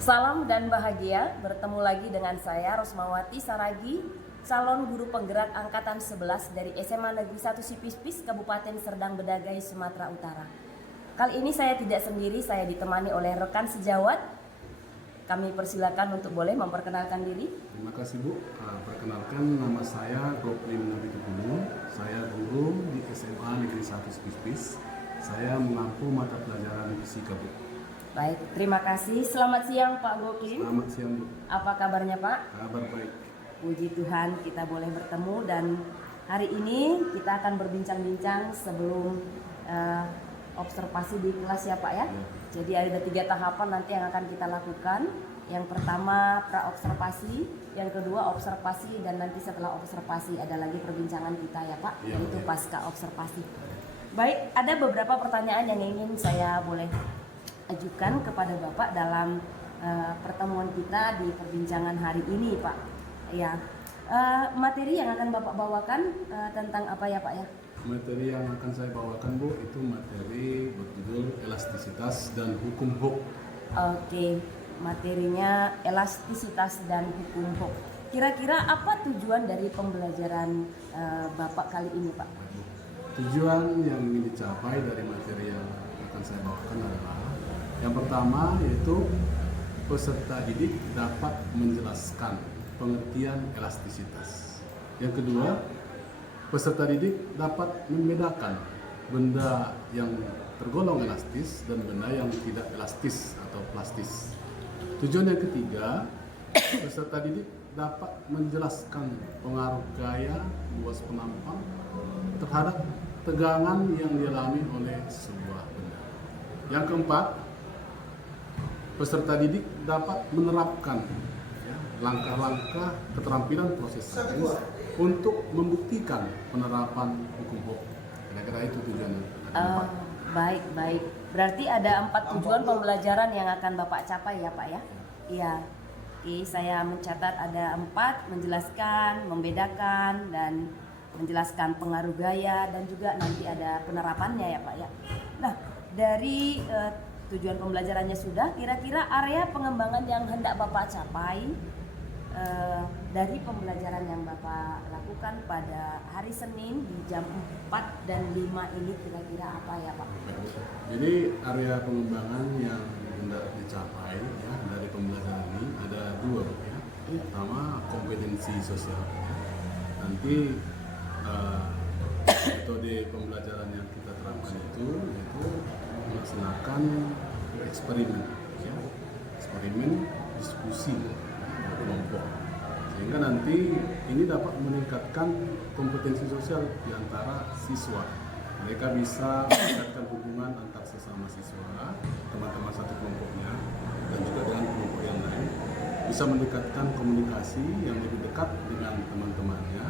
Salam dan bahagia, bertemu lagi dengan saya Rosmawati Saragi, calon guru penggerak angkatan 11 dari SMA Negeri 1 Sipispis, Kabupaten Serdang Bedagai, Sumatera Utara. Kali ini saya tidak sendiri, saya ditemani oleh rekan sejawat. Kami persilakan untuk boleh memperkenalkan diri. Terima kasih Bu. Perkenalkan, nama saya Goplin Nabitupulu. Saya guru di SMA Negeri 1 Sipispis. Saya mengampu mata pelajaran fisika Bu. Baik, terima kasih. Selamat siang Pak Goklin. Selamat siang Bu. Apa kabarnya Pak? Kabar baik. Puji Tuhan kita boleh bertemu dan hari ini kita akan berbincang-bincang sebelum observasi di kelas ya Pak ya. Jadi ada 3 tahapan nanti yang akan kita lakukan. Yang pertama pra-observasi, yang kedua observasi, dan nanti setelah observasi ada lagi perbincangan kita ya Pak, yaitu pasca observasi. Baik, ada beberapa pertanyaan yang ingin saya boleh ajukan kepada Bapak dalam pertemuan kita di perbincangan hari ini Pak. Ya, materi yang akan Bapak bawakan tentang apa ya Pak ya? Materi yang akan saya bawakan Bu itu materi berjudul elastisitas dan hukum Hooke. Oke, materinya elastisitas dan hukum Hooke. Kira-kira apa tujuan dari pembelajaran Bapak kali ini Pak? Tujuan yang ingin dicapai dari materi yang akan saya bawakan adalah yang pertama yaitu peserta didik dapat menjelaskan pengertian elastisitas. Yang kedua, peserta didik dapat membedakan benda yang tergolong elastis dan benda yang tidak elastis atau plastis. Tujuan yang ketiga, peserta didik dapat menjelaskan pengaruh gaya, luas penampang terhadap tegangan yang dialami oleh sebuah benda. Yang keempat, peserta didik dapat menerapkan langkah-langkah keterampilan proses sains untuk membuktikan penerapan hukum Hooke. Kira-kira itu tujuannya. Baik. Berarti ada 4 tujuan pembelajaran yang akan Bapak capai ya Pak ya? Iya. Oke, saya mencatat ada 4, menjelaskan, membedakan, dan menjelaskan pengaruh gaya, dan juga nanti ada penerapannya ya Pak ya. Nah, dari tujuan pembelajarannya sudah, kira-kira area pengembangan yang hendak Bapak capai dari pembelajaran yang Bapak lakukan pada hari Senin di jam 4 dan 5 ini kira-kira apa ya Pak? Jadi area pengembangan yang hendak dicapai ya dari pembelajaran ini ada 2 ya. Pertama, kompetensi sosial. Nanti metode pembelajaran yang kita terapkan itu yaitu melaksanakan eksperimen, ya. Eksperimen diskusi kelompok, sehingga nanti ini dapat meningkatkan kompetensi sosial di antara siswa. Mereka bisa meningkatkan hubungan antar sesama siswa, teman-teman satu kelompoknya, dan juga dengan kelompok yang lain, bisa meningkatkan komunikasi yang lebih dekat dengan teman-temannya,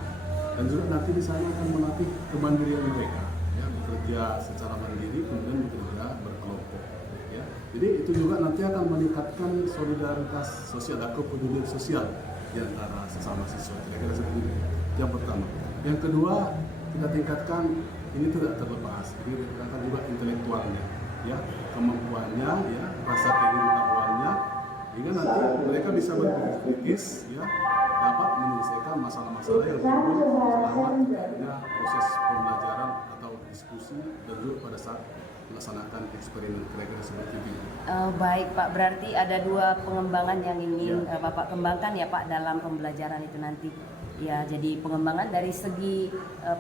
dan juga nanti di sana akan melatih kemandirian mereka, ya, bekerja secara mandiri kemudian bekerja berkelompok. Ya. Jadi itu juga nanti akan meningkatkan solidaritas sosial atau kepedulian sosial di antara sesama siswa. Kira-kira seperti itu. Yang pertama. Yang kedua, kita tingkatkan ini tidak terlepas. Ini tingkatkan juga intelektualnya, ya, kemampuannya, ya, rasa pengetahuannya, hingga nanti mereka bisa berpikir kritis, ya, dapat menyelesaikan masalah-masalah yang timbul selama terjadinya proses pembelajaran atau diskusi, dan juga pada saat melaksanakan eksperimen. Kira-kira seperti itu. Baik Pak, berarti ada 2 pengembangan yang ingin Bapak kembangkan ya Pak dalam pembelajaran itu nanti. Ya, jadi pengembangan dari segi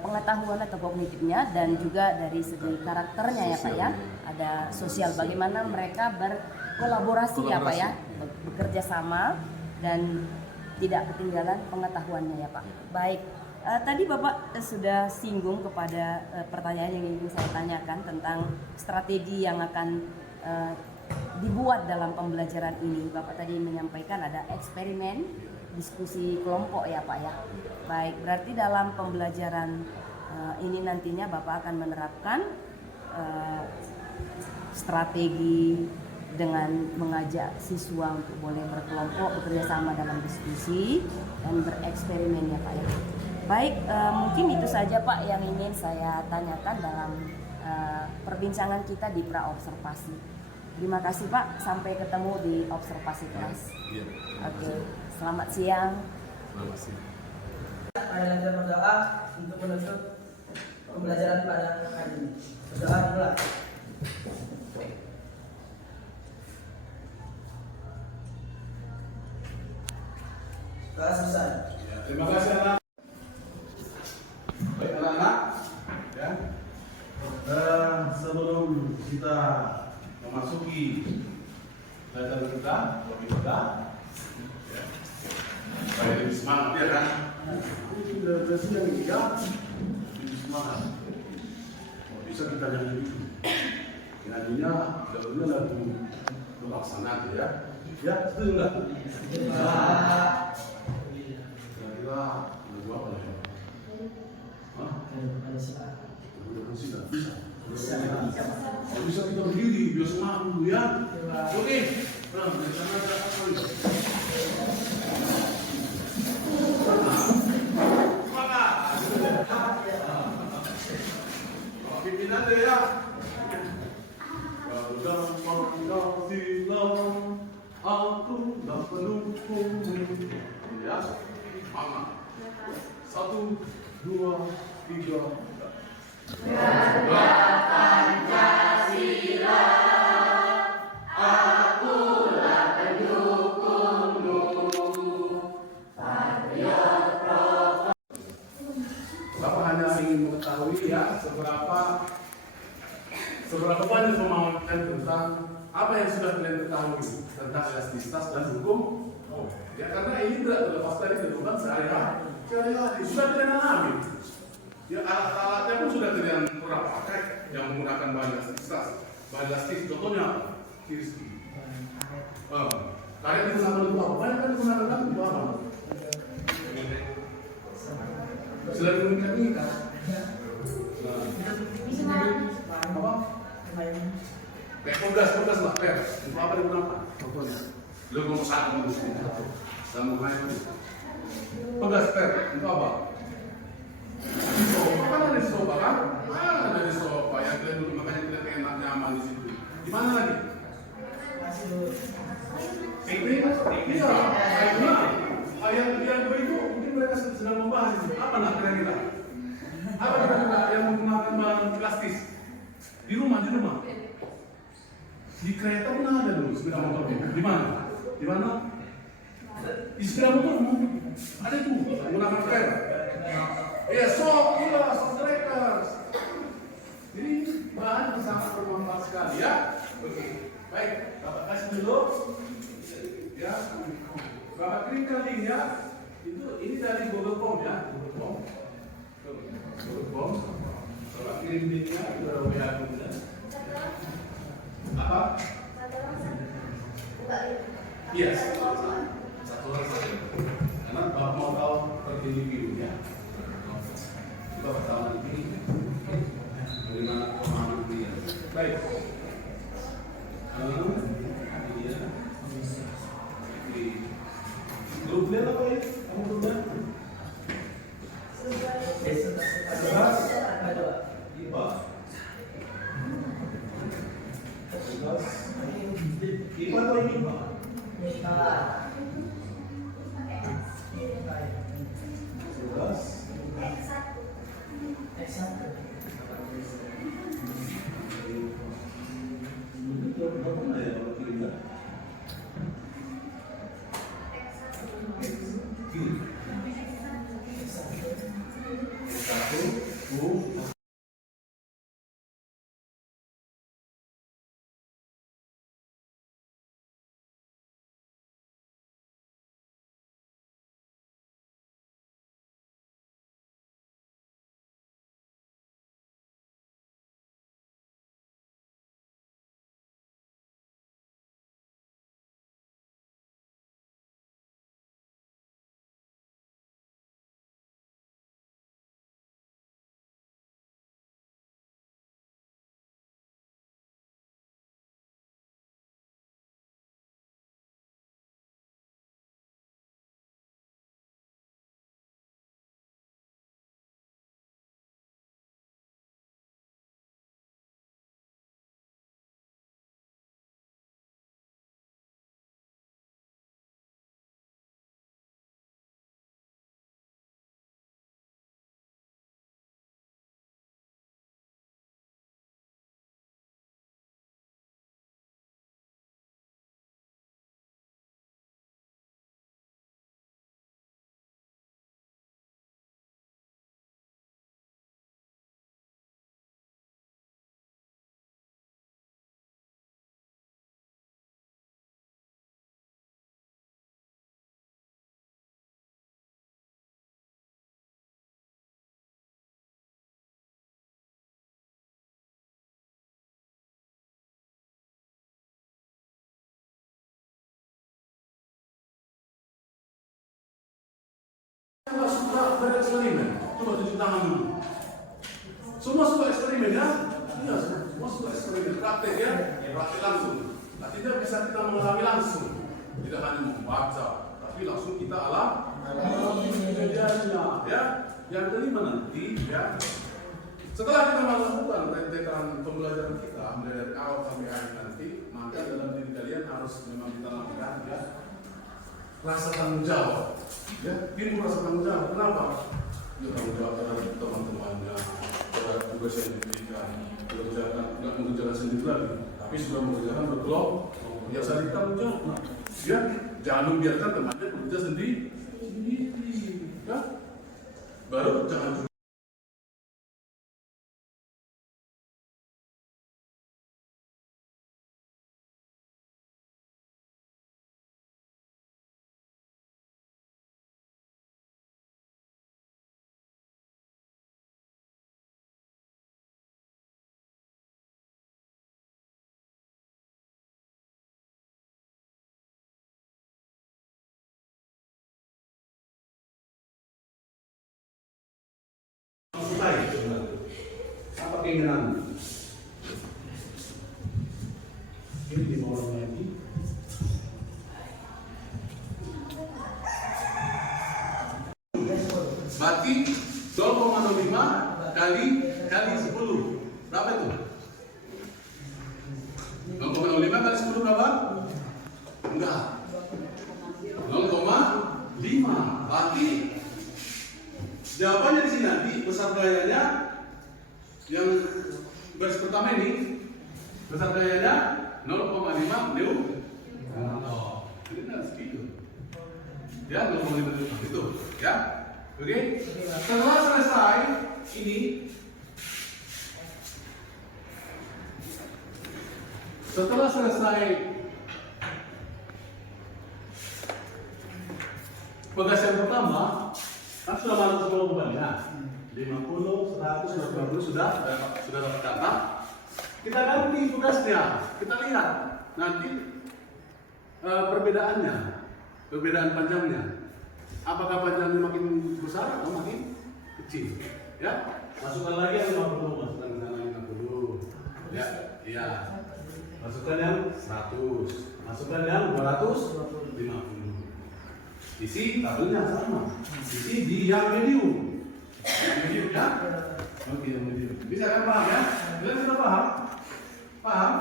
pengetahuan atau kognitifnya, dan juga dari segi karakternya ya Pak ya. Ada sosial, bagaimana mereka berkolaborasi ya Pak ya, bekerja sama dan tidak ketinggalan pengetahuannya ya Pak. Baik. Tadi Bapak sudah singgung kepada pertanyaan yang ingin saya tanyakan tentang strategi yang akan dibuat dalam pembelajaran ini. Bapak tadi menyampaikan ada eksperimen, diskusi kelompok ya Pak ya. Baik, berarti dalam pembelajaran ini nantinya Bapak akan menerapkan strategi dengan mengajak siswa untuk boleh berkelompok, bekerja sama dalam diskusi dan bereksperimen ya Pak ya. Baik, mungkin itu saja Pak yang ingin saya tanyakan dalam perbincangan kita di pra-observasi. Terima kasih Pak, sampai ketemu di observasi kelas. Iya. Oke, selamat siang. Selamat siang. Mari lanjut berdoa untuk menutup pembelajaran pada hari ini. Berdoa mulai. Doa selesai. Ya, terima kasih anak. Baik anak-anak, ya. Sebelum kita memasuki pelajaran kita, lebih kita, ya, supaya lebih semangat ya kan. Ini udah siang ini ya, lebih semangat. Oh, bisa kita nyanyi dulu. Nyanyinya lagunya lagu Laksana ya. Ya, setuju nggak? Kira-kira lagu apa ya? Hah? Bisa kita berdiri, biar semangat dulu ya. Oke. Nah, dari sana ada apa lagi? Semangat. Pimpinan deh ya. Kadang silam, aku tak pendukungmu. Ya, semangat. 1, 2, 3. Bapak hanya ingin mengetahui ya seberapa banyak pemahaman kalian tentang apa yang sudah kalian ketahui tentang elastisitas dan hukum. Ya karena ini tidak terlepas dari kehidupan sehari-hari. Sudah kalian alami. Ya alat-alatnya pun sudah kalian pernah pakai yang menggunakan bahan elastisitas. Bahan elastis contohnya apa? Kirski. Kalian digunakan untuk apa? Banyak kan digunakan untuk apa? Selain mengikat. Apa? Tugas lah, untuk apa digunakan? Contohnya. Lu ngomong satu dulu. Sama main. Tugas untuk apa? Sofa kan ada sofa kan? Ada di sofa yang kalian dulu makanya kalian enak nyaman di situ. Di mana lagi? Ini iya, yang dua itu mungkin mereka sedang membahas itu. Apa nak kira-kira? Apa kira-kira yang menggunakan bahan plastis? Di rumah. Di kereta pun ada dulu sepeda motor. Di mana? Di sepeda motor ada tuh menggunakan kereta. Ya, soft trekkers. Jadi bahan yang sangat bermanfaat sekali ya. Oke, baik. Bapak kasih dulu. Ya, Bapak kirimkan linknya. Ini dari Google Form ya. Google Form. Bapak kirim linknya ke WA Google. Apa? Iya. Satu orang saja. Karena Bapak mau tahu review ya. Bapak tahu nanti bagaimana pemahaman dia. Baik. Grup lihat apa ya? Kamu grupnya? 11. IPA atau IPA? Siapa suka bereksperimen? Coba tunjuk tangan dulu. Semua suka eksperimen ya? Iya, semua suka eksperimen. Praktek ya? Praktek langsung. Artinya bisa kita mengalami langsung. Tidak hanya membaca, tapi langsung kita alami kejadiannya. Ya. Yang kelima nanti ya. Setelah kita melakukan rentetan pembelajaran kita mulai dari awal sampai akhir nanti, maka dalam diri kalian harus memang ditanamkan ya rasa tanggung jawab. Ya, timbul rasa tanggung jawab. Kenapa? Dia tanggung jawab terhadap teman-temannya, terhadap tugas yang diberikan. Tidak mengerjakan sendiri lagi, tapi sudah mengerjakan berkelompok. Ya saya tanggung jawab. Ya, jangan membiarkan temannya bekerja sendiri. Ya, baru jangan. Apa keinginan? Ini 5 orang lagi. Berarti 0,05 kali 10. Berapa itu? 0,05 kali 10 berapa? Enggak. 0,5. Berarti jawabannya di sini nanti besar gayanya yang garis pertama ini besar gayanya 0,5 Newton. Ini kan segitu. Ya 0,5 Newton itu. Ya. Oke. Setelah selesai ini, setelah selesai tugas yang pertama, kan sudah masuk semua bebannya. 50, 100, 120 sudah dapat data. Kita ganti tugasnya. Kita lihat nanti perbedaannya, perbedaan panjangnya. Apakah panjangnya makin besar atau makin kecil? Ya, masukkan lagi yang 50, masukkan ke sana 50. Ya, iya. Masukkan yang 100, masukkan yang 250. Isi tabelnya sama. Isi di yang medium. Yang medium ya? Oke, yang medium. Bisa kan paham ya? Kalian sudah paham? Paham?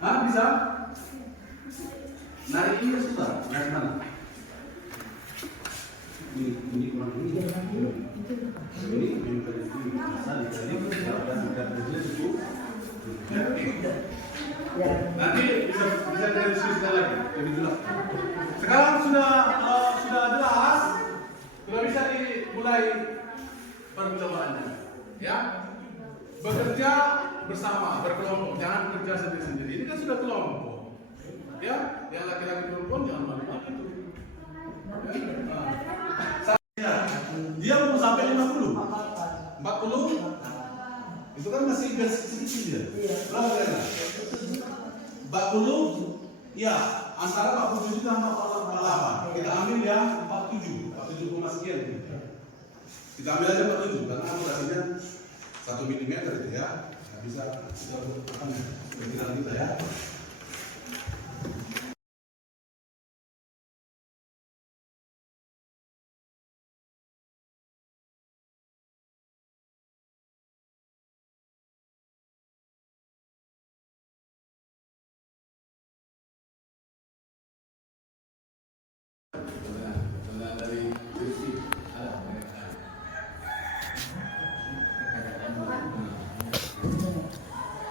Hah, bisa? Narik ini sudah. Narik mana? Ini kurang ini. Ini bisa dikali dan cukup. Nanti bisa diskusikan lagi lebih jelas. Sekarang sudah jelas, sudah bisa dimulai percobaannya. Ya, bekerja bersama, berkelompok, jangan kerja sendiri-sendiri. Ini kan sudah kelompok. Ya, yang laki-laki perempuan jangan malu-malu itu. Ya. Dia mau sampai 50, 40. Itu kan masih kecil dia. Berapa kira? 40, ya antara 47 sama 48. Kita ambil yang 47 sekian. Kita ambil aja 47 karena akurasinya 1 mm itu ya. Nggak bisa kita perkiraan kita ya.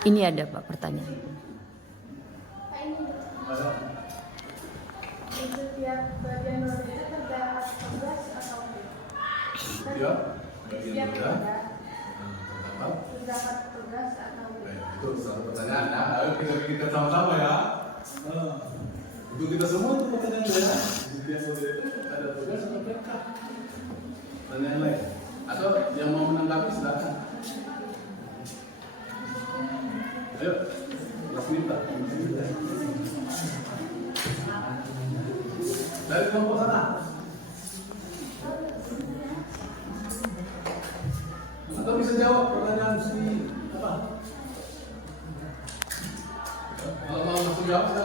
Ini ada Pak pertanyaan. Itu tiap bagian roda itu terdapat tugas atau Ya, bagian roda terdapat tugas atau itu satu pertanyaan ya. Ayo kita sama-sama ya. Untuk kita semua itu pertanyaan ya. Setiap roda itu ada tugas atau berkah? Pertanyaan lain. Atau yang mau menanggapi silakan. Ayo, kelas minta. Dari kelompok sana. Kalau mau langsung jawab,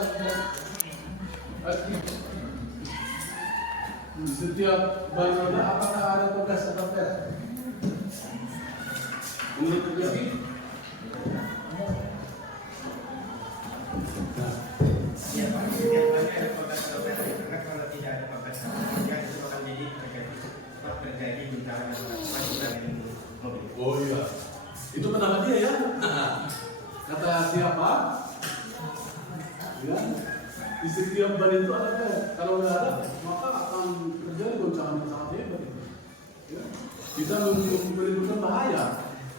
setiap ban roda apakah ada tugas atau tes? Menurut Yogi? Ya, Pak. Setiap kali ada tugas atau tes, karena kalau tidak ada tugas ya itu akan jadi terjadi bencana dengan mobil. Oh iya, itu kenapa dia ya? Kata siapa? Ya, di setiap ban itu ada tes. Kalau nggak ada, maka akan terjadi goncangan yang sangat hebat. Ya. Bisa menimbulkan bahaya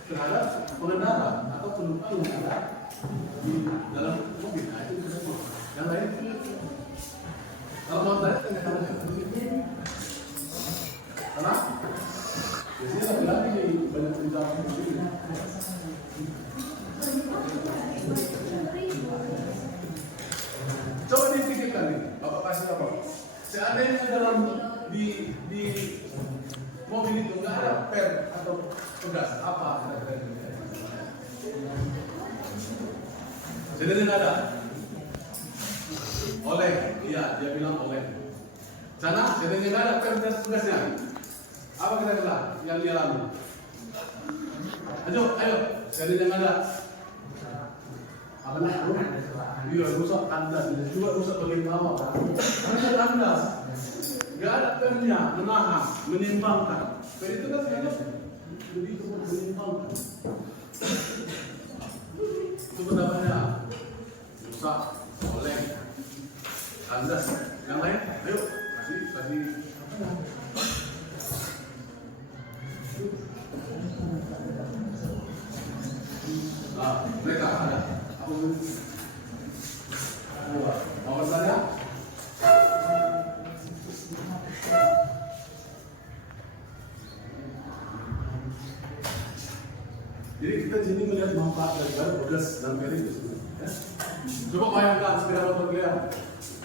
terhadap pengendara atau penumpang yang ada di dalam mobil. Nah, itu bisa semua. Yang lain, kalau mau tanya, tanya karena biasanya laki-laki banyak cerita begini. Coba dipikirkan nih, Bapak kasih apa? Seandainya dalam di mobil itu nggak ada per atau pegas, apa kira-kira? Seandainya nggak ada, oleh, iya dia bilang oleh. Sana, seandainya nggak ada per dan pegasnya, apa kira-kira yang dia lalu? Ayo, seandainya nggak ada. Apa namanya? Iya, rusak kandas, juga rusak bagian bawah. Karena kandas, nggak ada pernya menahan, menyimbangkan. Per itu kan kayaknya begitu menyimbangkan. Itu pendapatnya rusak, oleh kandas. Yang lain, ayo kasih. Nah, mereka ada. Apa saya? Jadi kita sini melihat manfaat daripada pegas dan per itu sebenarnya. Coba bayangkan sepeda motor kalian.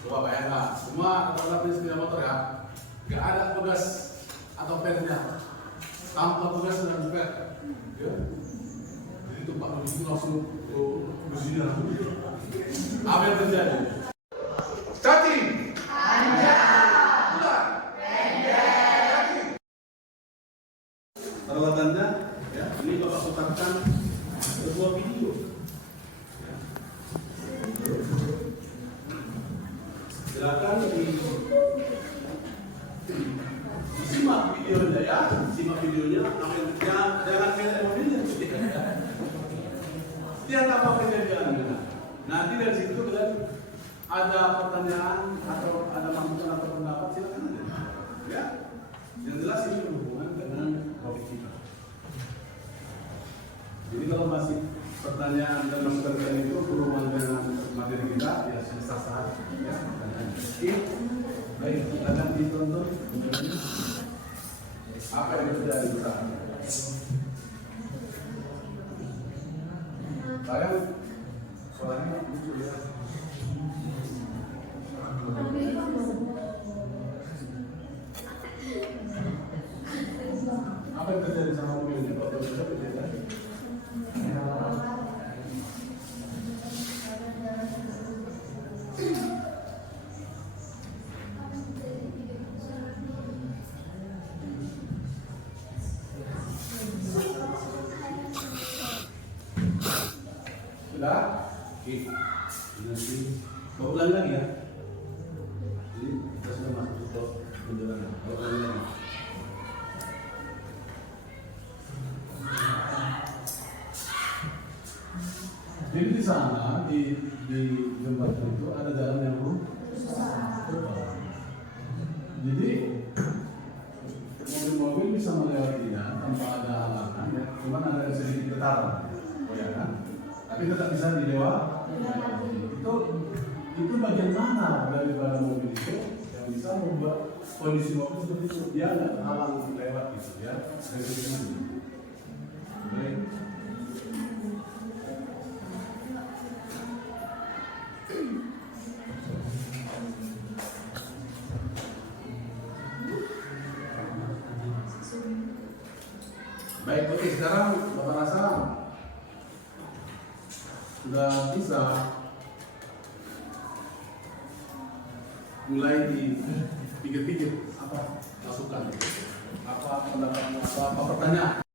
Coba bayangkan semua kata-kata sepeda motor ya. Gak ada pegas atau pernya. Tanpa pegas dan per. Ya. Jadi tempat itu langsung bersinar. Apa yang terjadi? Cacing. Peralatannya, ya, ini Bapak putarkan sebuah video. Ya. Silakan disimak videonya ya, simak videonya. Jangan lihat mobilnya. Lihat apa kejadiannya. Nanti dari situ kalian ada pertanyaan atau ada masukan atau pendapat silakan aja. Ya, yang jelas ini berhubungan dengan topik kita. Jadi kalau masih pertanyaan dan masukan kalian itu berhubungan dengan materi kita, ya sah-sah ya. Baik, silakan ditonton. Apa yang terjadi bersama? Saya soalnya lucu ya. Apa yang terjadi sama mobilnya? Apa yang terjadi? Sudah? Oke. Nanti mau ulangi lagi ya. Jadi kita sudah masuk ke perjalanan. Mau ulangi lagi. Jadi di sana di jembatan itu ada jalan yang rusak. Jadi mobil-mobil bisa melewatinya tanpa ada halangan, ya. Cuma ada sedikit getaran, ya kan? Tapi tetap bisa dilewati. Itu bagian mana daripada mobil itu yang bisa membuat kondisi mobil seperti itu? Dia nggak terhalang lewat gitu ya. Baik. Baik, oke, sekarang Bapak rasa sudah bisa mulai dipikir-pikir apa masukan, apa pendapatmu, apa pertanyaan.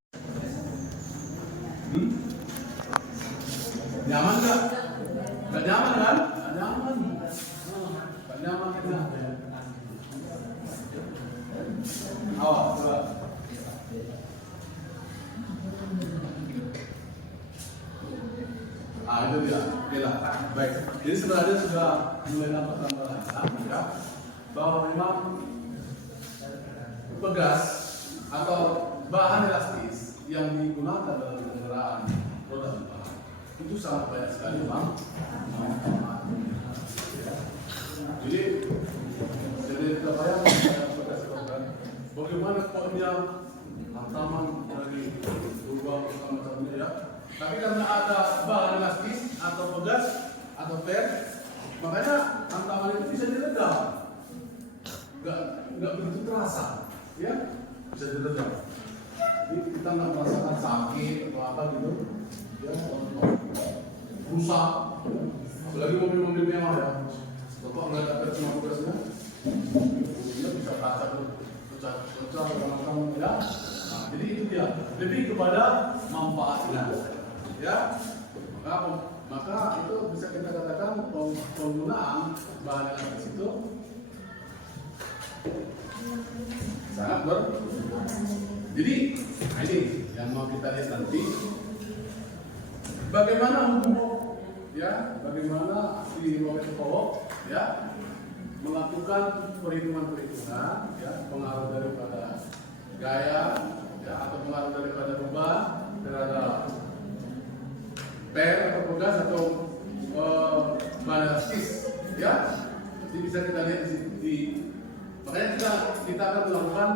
Nyaman nggak? Nggak nyaman kan? Nggak nyaman. Nggak nyaman kita. Awas, coba. Itu dia. Oke lah. Baik. Jadi sebenarnya sudah mulai nampak gambaran ya, bahwa memang pegas atau bahan elastis yang digunakan dalam kendaraan roda 4 itu sangat banyak sekali, Bang. Jadi kita bayangkan bagaimana poinnya hantaman dari lubang macam-macamnya ya. Tapi karena ada bahan elastis atau pegas atau per, makanya hantaman itu bisa diredam. Nggak begitu terasa, ya bisa diredam. Jadi kita nggak merasakan sakit atau apa gitu, ya rusak. Apalagi mobil-mobil mewah ya. Bapak nggak dapat cuma tugasnya, dia bisa pecah orang-orang ya. Nah, jadi itu dia lebih kepada manfaatnya, ya. Maka itu bisa kita katakan penggunaan bahan elastis itu sangat Jadi ini yang mau kita lihat nanti, bagaimana hukum ya, bagaimana di Pokok ya melakukan perhitungan ya, pengaruh daripada gaya ya, atau pengaruh daripada beban terhadap per atau pegas atau bahan elastis ya. Jadi bisa kita lihat di makanya kita akan melakukan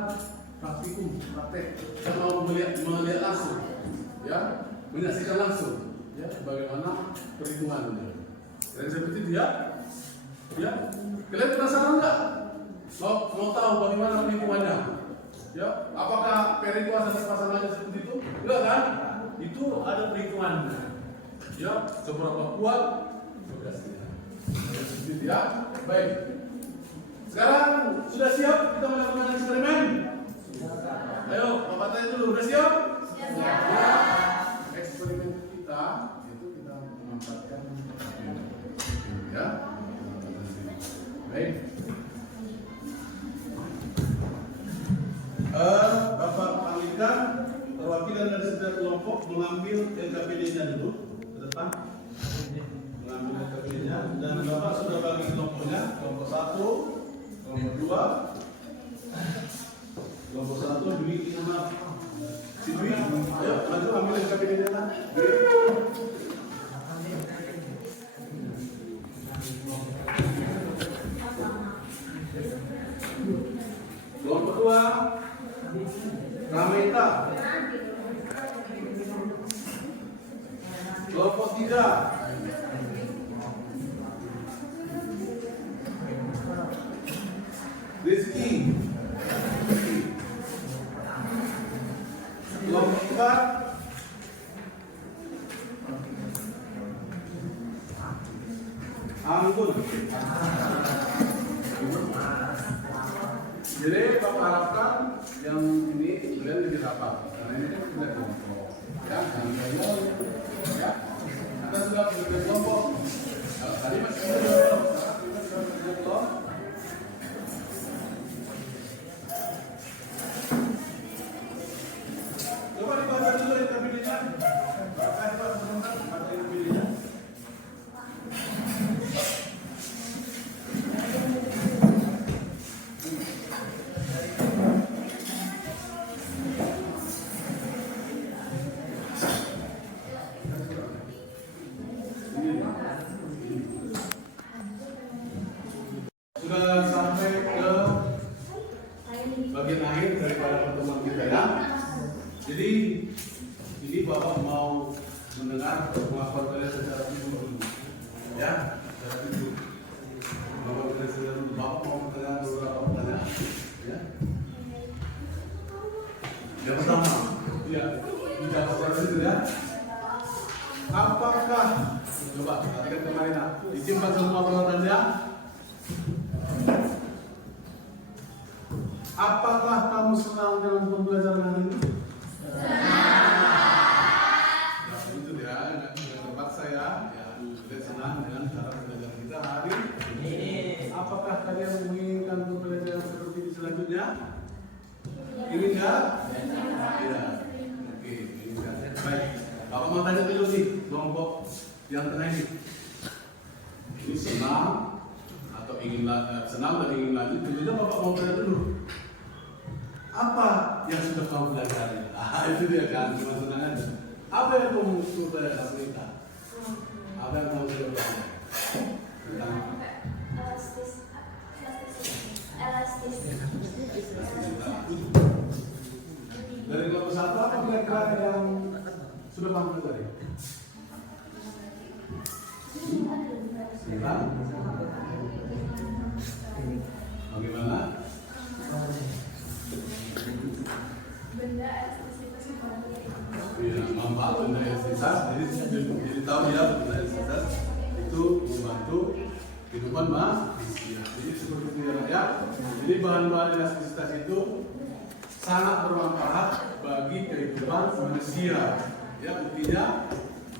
praktek kita mau melihat langsung ya, menyaksikan langsung ya bagaimana perhitungannya. Dan seperti dia ya, kalian penasaran nggak? Mau tahu bagaimana perhitungannya? Ya, apakah per itu asal dipasang aja seperti itu? Enggak kan? Itu ada perhitungannya. Ya, seberapa kuat tugasnya. Seperti ya. Baik. Sekarang sudah siap kita melakukan eksperimen? Ayo, Bapak tanya dulu, sudah siap? Siap. Ya. Eksperimen kita itu kita memanfaatkan ya. Baik. Bapak panggilkan perwakilan dari setiap kelompok mengambil LKPD-nya dulu ke depan. Mengambil LKPD-nya dan Bapak sudah bagi kelompoknya, kelompok 1, kelompok 2. Kelompok 1 Dwi sama si Dwi. Ayo, maju ambil LKPD-nya. Kelompok 2 Rameta. Kelompok 3 Rizky. Kelompok 4 Anggun. Jadi Bapak harapkan yang ini kalian lebih rapat karena ini kan sudah kelompok ya, ya. Kita sudah berbeda kelompok. Tadi masih kelompok. Coba dibaca dulu LKPD-nya. Baca sebentar baca LKPD-nya. Sudah sampai ke bagian akhir daripada pertemuan kita ya. Jadi ini Bapak mau mendengar pengakuan kalian secara jujur, ya, secara jujur. Bapak mau mendengar beberapa pertanyaan, ya. Yang pertama, ya, dijawab secara jujur ya. Apakah coba perhatikan kemarin, disimpan semua peralatannya? Apakah kamu senang dengan pembelajaran hari ini? Ya, itu dia, jangan terpaksa ya. Ya, kita senang dengan cara pembelajaran kita hari ini. Apakah kalian menginginkan pembelajaran seperti ini selanjutnya? Ingin nggak? Tidak. Oke, inginkan. Baik. Bapak mau tanya dulu nih, kelompok yang tengah ini. Ini senang atau ingin senang dan ingin lanjut? Tentunya Bapak mau tanya dulu. Apa yang sudah kamu pelajari? Itu dia kan, cuma senang aja. Apa yang kamu sudah pelajari? Apa yang kamu sudah pelajari? Tentang dari kelompok satu apa kira-kira yang sudah kamu pelajari? Senang? Bagaimana? Benda elastisitas Ya, manfaat benda elastisitas. Jadi tahu ya benda elastisitas itu membantu kehidupan manusia. Jadi seperti itu ya. Jadi bahan-bahan elastisitas itu sangat bermanfaat bagi kehidupan manusia. Ya, buktinya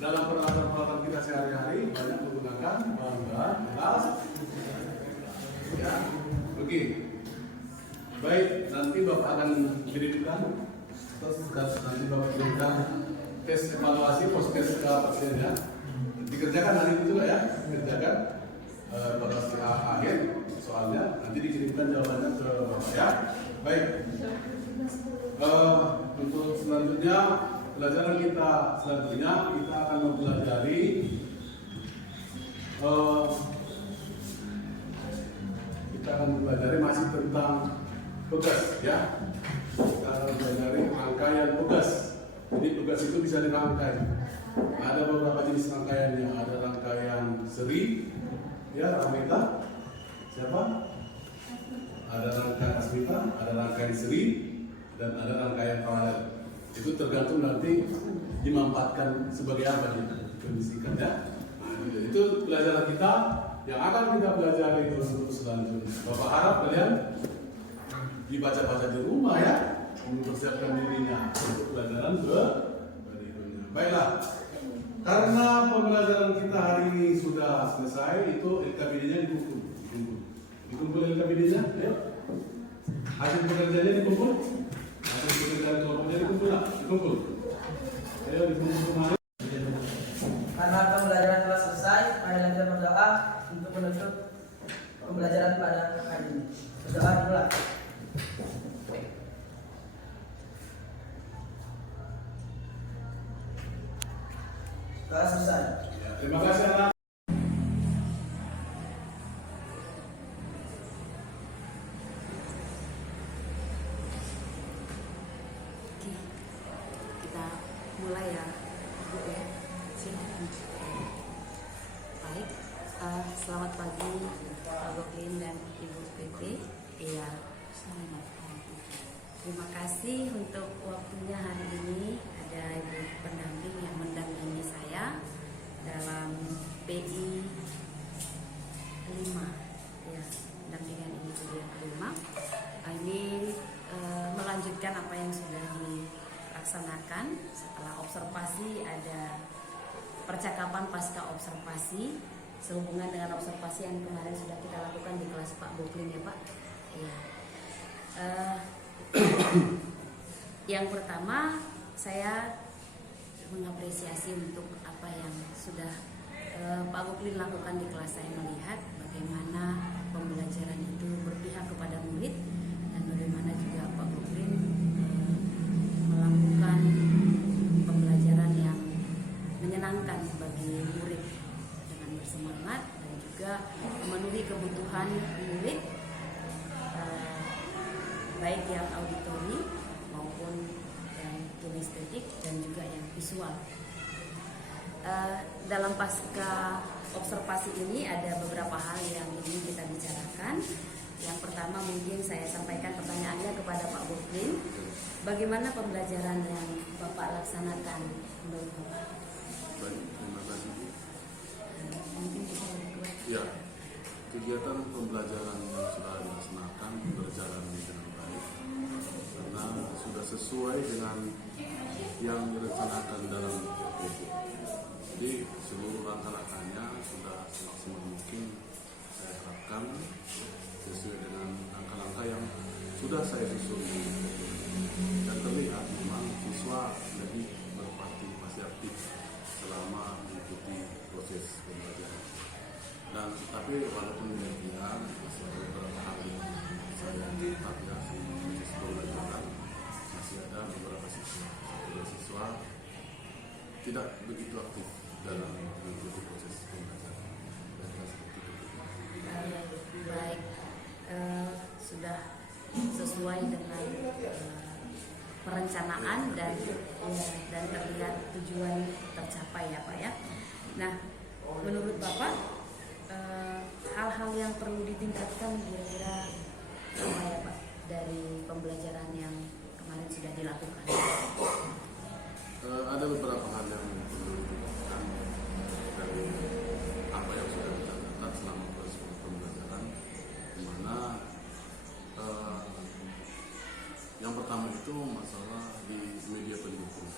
dalam peralatan-peralatan kita sehari-hari banyak menggunakan bahan-bahan elastisitas. Ya, oke. Baik, nanti Bapak akan kirimkan nanti Bapak kirimkan tes evaluasi post tes ke pasiennya. Dikerjakan hari itu juga ya, dikerjakan pada akhir soalnya nanti dikirimkan jawabannya ke Bapak ya. Baik. Untuk selanjutnya pelajaran kita selanjutnya kita akan mempelajari masih tentang tugas ya. Kita akan mempelajari rangkaian tugas. Jadi tugas itu bisa dirangkai. Ada beberapa jenis rangkaiannya. Ada rangkaian seri, ya Ramita. Siapa? Ada rangkaian Asmita, ada rangkaian seri, dan ada rangkaian paralel. Itu tergantung nanti dimanfaatkan sebagai apa dikondisikan ya. Nah, itu pelajaran kita yang akan kita pelajari terus selanjutnya. Bapak harap kalian dibaca-baca di rumah ya, mempersiapkan dirinya untuk pelajaran berikutnya. Baiklah, karena pembelajaran kita hari ini sudah selesai, itu LKPD-nya dikumpul LKPD-nya, ya. Hasil pekerjaannya dikumpul, hasil pekerjaan kelompoknya dikumpul. Ayo dikumpul kemarin. Karena pembelajaran telah selesai, marilah kita berdoa untuk menutup pembelajaran pada hari ini. Berdoa dulu. Telah selesai. Ya, terima kasih anak. Oke, kita mulai ya, Bu ya. Silakan. Baik, selamat pagi Pak Goklin dan Ibu PT. Iya, selamat pagi. Terima kasih untuk waktunya hari ini. Ada ibu pendamping yang mendampingi saya dalam PI 5 ya, pendampingan ini yang kelima. Ini melanjutkan apa yang sudah dilaksanakan setelah observasi. Ada percakapan pasca observasi sehubungan dengan observasi yang kemarin sudah kita lakukan di kelas Pak Goklin ya Pak. Iya. Yang pertama, saya mengapresiasi untuk apa yang sudah Pak Goklin lakukan di kelas. Saya melihat bagaimana pembelajaran itu berpihak kepada murid dan bagaimana juga Pak Goklin melakukan pembelajaran yang menyenangkan bagi murid dengan bersemangat dan juga memenuhi kebutuhan murid baik yang auditori maupun yang kinestetik dan juga yang visual. Dalam pasca observasi ini ada beberapa hal yang ingin kita bicarakan. Yang pertama mungkin saya sampaikan pertanyaannya kepada Pak Goklin. Bagaimana pembelajaran yang Bapak laksanakan menurut Bapak? Baik, terima kasih. Mungkin bisa lebih kuat. Ya, kegiatan pembelajaran yang sudah dilaksanakan berjalan dengan baik karena sudah sesuai dengan yang direncanakan dalam PPP. Jadi seluruh langkah-langkahnya sudah semaksimal mungkin saya terapkan sesuai dengan langkah-langkah yang sudah saya susun dan terlihat memang siswa lebih berpartisipasi aktif selama mengikuti proses pembelajaran. Dan tapi walaupun demikian masih ada beberapa hal yang saya tetap ya proses pembelajaran masih ada beberapa siswa tidak begitu aktif dalam mengikuti proses pembelajaran. Baik, sudah sesuai dengan perencanaan dan terlihat tujuan tercapai ya Pak ya. Nah, menurut Bapak hal-hal yang perlu ditingkatkan kira-kira apa ya Pak dari pembelajaran yang kemarin sudah dilakukan? Ada beberapa hal yang perlu ditingkatkan dari apa yang sudah kita catat selama proses pembelajaran, di mana yang pertama itu masalah di media pendukung.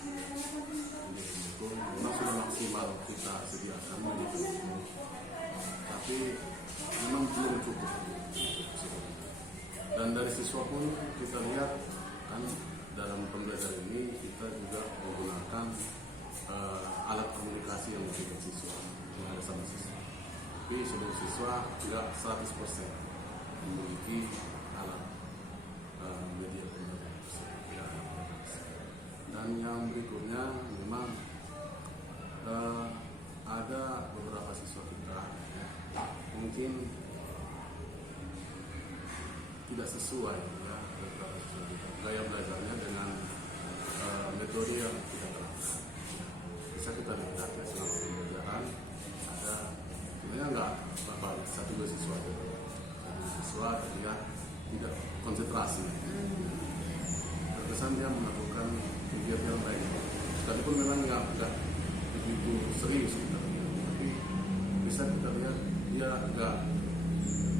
Media pendukung memang sudah maksimal kita sediakan media pendukung, tapi memang belum cukup. Dan dari siswa pun kita lihat kan dalam pembelajaran ini kita juga menggunakan alat komunikasi yang untuk siswa yang ada sama siswa. Tapi seluruh siswa tidak 100% memiliki alat media pembelajaran tersebut. Dan yang berikutnya memang ada beberapa siswa kita mungkin tidak sesuai ya, beberapa siswa kita gaya belajarnya dengan metode yang kita terapkan. Bisa kita lihat ya, selama pembelajaran ada sebenarnya enggak berapa satu dua siswa terlihat tidak konsentrasi. Terkesan dia melakukan kegiatan yang lain, sekalipun memang enggak begitu serius kita lihat, tapi bisa kita lihat dia enggak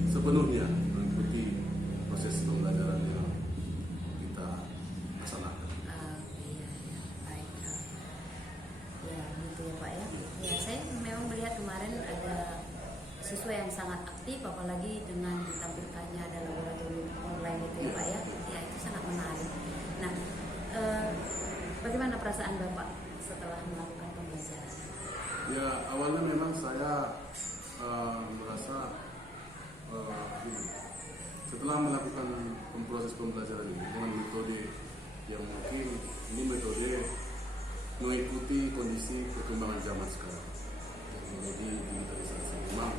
sepenuhnya mengikuti proses pembelajaran yang kita laksanakan. Iya, baik. Ya, gitu ya Pak ya. Ya, saya memang melihat kemarin ada siswa yang sangat aktif, apalagi dengan ditampilkannya ada laboratorium online itu ya Pak ya. Ya, itu sangat menarik. Nah, bagaimana perasaan Bapak setelah melakukan pembelajaran? Ya, awalnya memang saya merasa setelah melakukan proses pembelajaran ini dengan metode yang mungkin ini metode mengikuti kondisi perkembangan zaman sekarang, teknologi digitalisasi, memang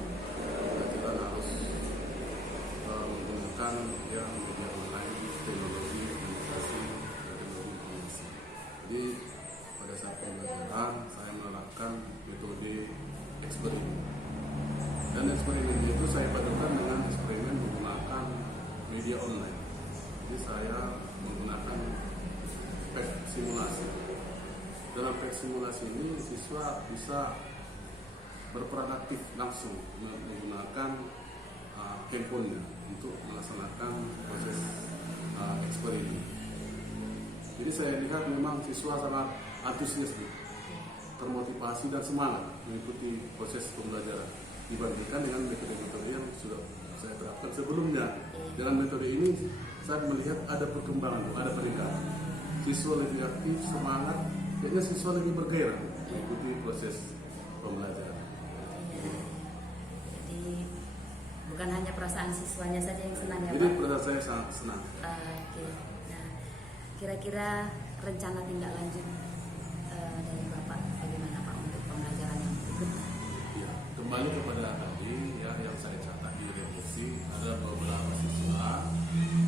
kita harus menggunakan yang media online, teknologi komunikasi, teknologi informasi. Jadi pada saat pembelajaran saya menerapkan metode eksperimen, dan eksperimen itu saya padukan dengan eksperimen menggunakan media online. Jadi saya menggunakan PET simulasi. Dalam PET simulasi ini siswa bisa berperan aktif langsung menggunakan handphonenya untuk melaksanakan proses eksperimen. Jadi saya lihat memang siswa sangat antusias, termotivasi dan semangat mengikuti proses pembelajaran dibandingkan dengan metode-metode yang sudah saya terapkan sebelumnya. Dengan metode ini saya melihat ada perkembangan, ada peningkatan. Siswa lebih aktif, semangat, kayaknya siswa lebih bergairah mengikuti proses pembelajaran. Jadi bukan hanya perasaan siswanya saja yang senang ya Jadi Pak? perasaan saya sangat senang. Oke. Nah, kira-kira rencana tindak lanjut dari Bapak bagaimana Pak untuk pembelajaran yang berikutnya? Ya, kembali kepada tadi ya yang saya catat di revisi, ada beberapa siswa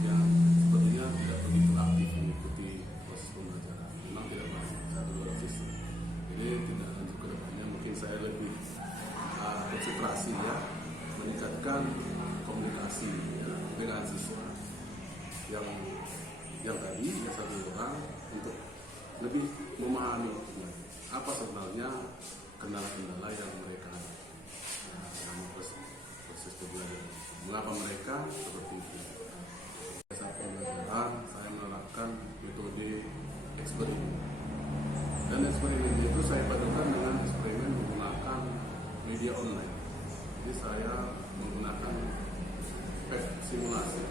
yang sepertinya tidak begitu aktif mengikuti proses pembelajaran. Memang tidak masuk satu dua siswa. Jadi tidak lanjut ke depannya mungkin saya lebih konsentrasi ya, meningkatkan komunikasi ya, dengan siswa yang tadi ya satu orang untuk lebih memahami apa sebenarnya kendala-kendala yang mereka ada dalam proses pembelajaran. mereka seperti itu. Saat pembelajaran saya menerapkan metode eksperimen, dan eksperimen itu saya padukan dengan eksperimen menggunakan media online. Jadi saya menggunakan PET simulasi.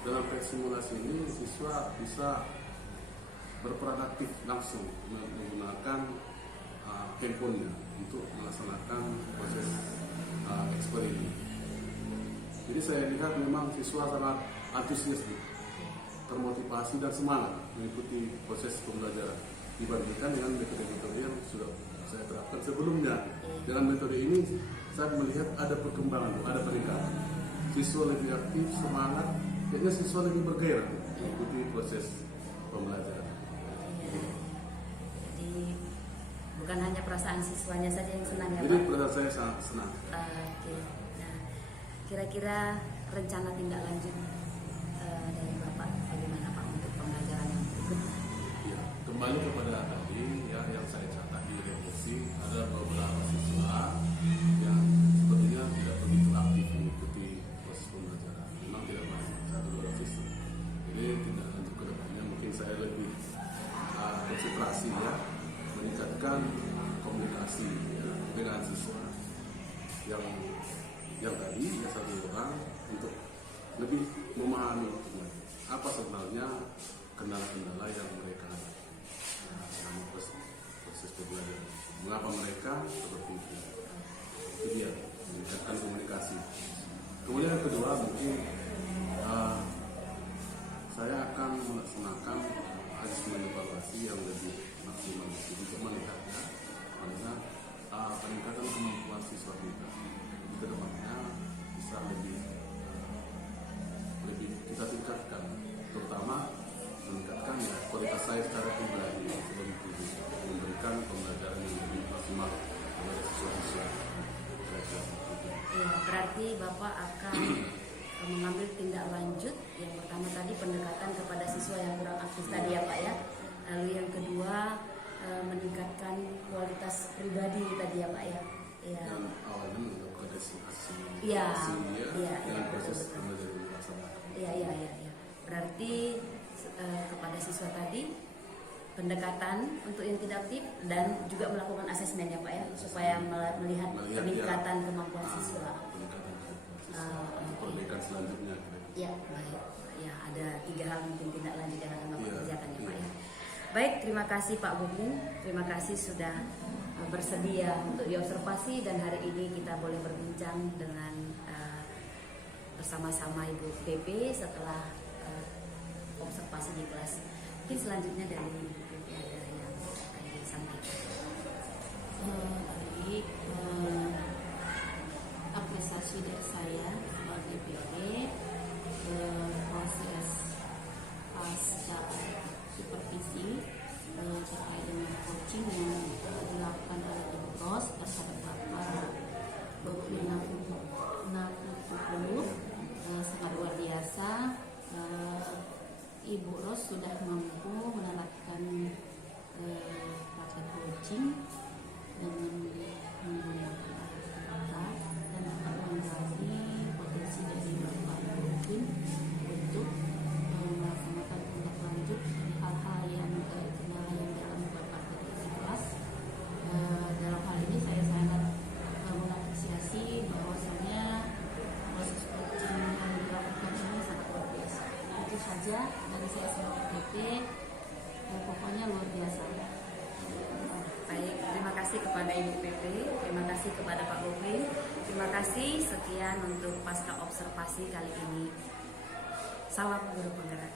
Dalam PET simulasi ini siswa bisa berperan aktif langsung menggunakan handphonenya untuk melaksanakan proses eksperimen. Jadi saya lihat memang siswa sangat antusias, termotivasi dan semangat mengikuti proses pembelajaran dibandingkan dengan metode-metode yang sudah saya terapkan sebelumnya. Dengan metode ini saya melihat ada perkembangan, ada peningkatan. Siswa lebih aktif, semangat, kayaknya siswa lebih bergairah mengikuti proses pembelajaran. Jadi bukan hanya perasaan siswanya saja yang senang ya Jadi Pak? perasaan saya sangat senang. Oke. Nah, kira-kira rencana tindak lanjut dari Bapak bagaimana Pak untuk pembelajaran yang berikutnya? Ya, kembali kepada tadi ya, yang saya catat di revisi ada beberapa siswa yang sepertinya tidak begitu aktif mengikuti proses pembelajaran. Memang tidak banyak, 1-2 siswa. Jadi tindak lanjut ke depannya mungkin saya lebih konsentrasi ya, meningkatkan komunikasi ya, dengan siswa yang tadi ya, satu orang untuk lebih memahami apa sebenarnya kendala-kendala yang mereka ada dalam proses pembelajaran. Mengapa mereka seperti itu? Itu dia, meningkatkan komunikasi. Kemudian yang kedua mungkin saya akan melaksanakan asesmen evaluasi yang lebih maksimal untuk melihatnya mana peningkatan kemampuan siswa kita di kedepannya bisa lebih kita tingkatkan, terutama meningkatkan ya, kualitas saya secara pribadi sebagai guru, memberikan pembelajaran yang lebih maksimal kepada siswa-siswa. Iya, berarti Bapak akan mengambil tindak lanjut. Yang pertama tadi pendekatan kepada siswa yang kurang aktif tadi ya Pak ya. Lalu yang kedua meningkatkan kualitas pribadi tadi ya Pak ya. Iya. Dan awalnya melakukan asesmen Iya. ya, dengan proses pembelajaran dilaksanakan. Iya. Berarti kepada siswa tadi pendekatan untuk yang tidak aktif dan juga melakukan asesmen ya Pak ya, supaya melihat peningkatan ya, kemampuan siswa. Peningkatan kemampuan siswa. Perbaikan selanjutnya. Ya, baik. Ya, ada 3 hal mungkin tindak lanjut yang akan Bapak kerjakan ya Pak iya. ya. Baik, terima kasih Pak Bukmin. Terima kasih sudah bersedia untuk diobservasi dan hari ini kita boleh berbincang dengan bersama-sama Ibu PP setelah observasi di kelas. Mungkin selanjutnya dari Ibu PP ada yang akan disampaikan. Baik, apresiasi dari saya sebagai PP proses pasca supervisi terkait dengan coaching yang dilakukan oleh Ibu Ros terhadap Bapak Bukmin Nafutulu sangat luar biasa. Ibu Ros sudah mampu menerapkan praktek coaching dengan menggunakan kata dan dapat menggali potensi dari Bapak Bukmin untuk melaksanakan tindak lanjut dari hal-hal yang kendala yang dialami Bapak dari kelas. Dalam hal ini saya sangat mengapresiasi bahwasanya proses coaching yang dilakukan ini sangat luar biasa. Nah, itu saja dari saya sebagai PP. Pokoknya luar biasa. Baik, terima kasih kepada Ibu PP, terima kasih kepada Pak Bukmin, terima kasih. Sekian untuk pasca observasi kali ini. Salam guru penggerak.